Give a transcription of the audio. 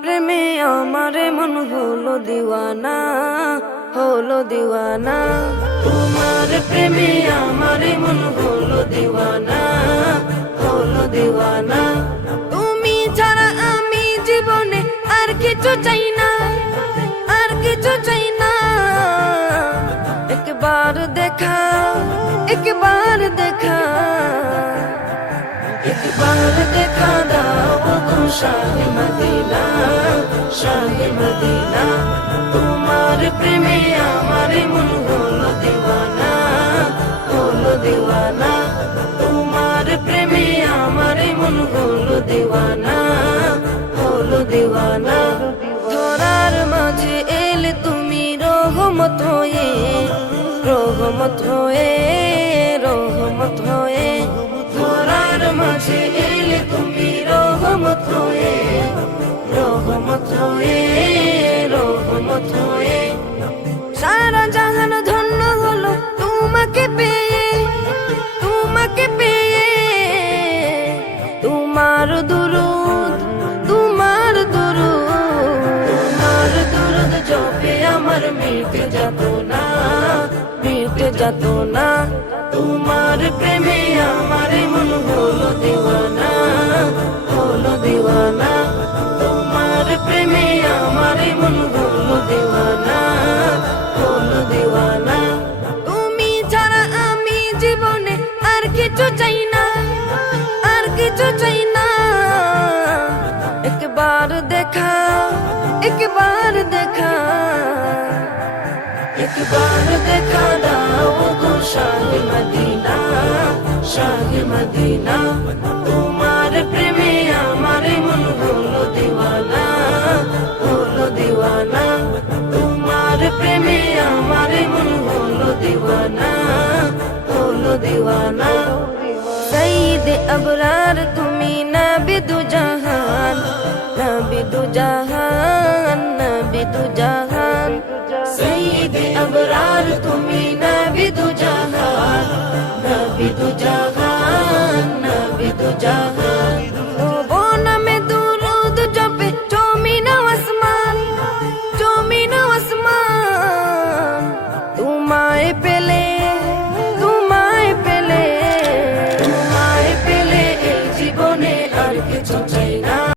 প্রেমে আমার মন হলো দিওয়ানা, হলো দিওয়ানা। তোমার প্রেমে আমার মন হলো দিওয়ানা, হলো দিওয়ানা। তুমি ছাড়া আমি জীবনে আর কিছু চাই না, আর কিছু চাই না। একবার দেখা, একবার দেখা, একবার দেখা দাও গো শাহে মদিনা, শাহে মদিনা। তোমার প্রেমে আমার মন হলো দিওয়ানা, হলো দিওয়ানা। তোমার প্রেমে আমার মন হলো দিওয়ানা, হলো দিওয়ানা। ধরার মাঝে এলে তুমি রহমত হয়ে, রহমত হয়ে, রহমত হয়ে। ধরার মাঝে এলে তুমি রহমত হয়ে, রহমত হয়ে, রহমত হয়ে। সারা জাহান ধন্য হলো তোমাকে পেয়ে, তোমাকে পেয়ে। তোমার দুরুদ, তোমার দুরুদ, তোমার দুরুদ জপে আমার মিটে যেত না, মিটে যেত না। তোমার প্রেমে আমার মন হলো দিওয়ানা, হলো দিওয়ানা। তোমার প্রেমে আমার মন হলো দিওয়ানা, হলো দিওয়ানা। তুমি ছাড়া আমি জীবনে আর কিছু চাই না, আর কিছু চাই না। একবার দেখা, একবার দেখা, একবার দেখা দাও গো শাহে মদিনা, শাহে মদিনা। তোমার প্রেমে আমার মন হলো দিওয়ানা, হলো দিওয়ানা। তোমার প্রেমে আমার মন হলো দিওয়ানা, হলো দিওয়ানা। সঈদে আবরার তুমি নবী দু জাহান, নবী দু জাহান, নবী দু জাহান। সঈদে আবরার তুমি নবী দু জাহান, নবী দু জাহান, নবী দু জাহান।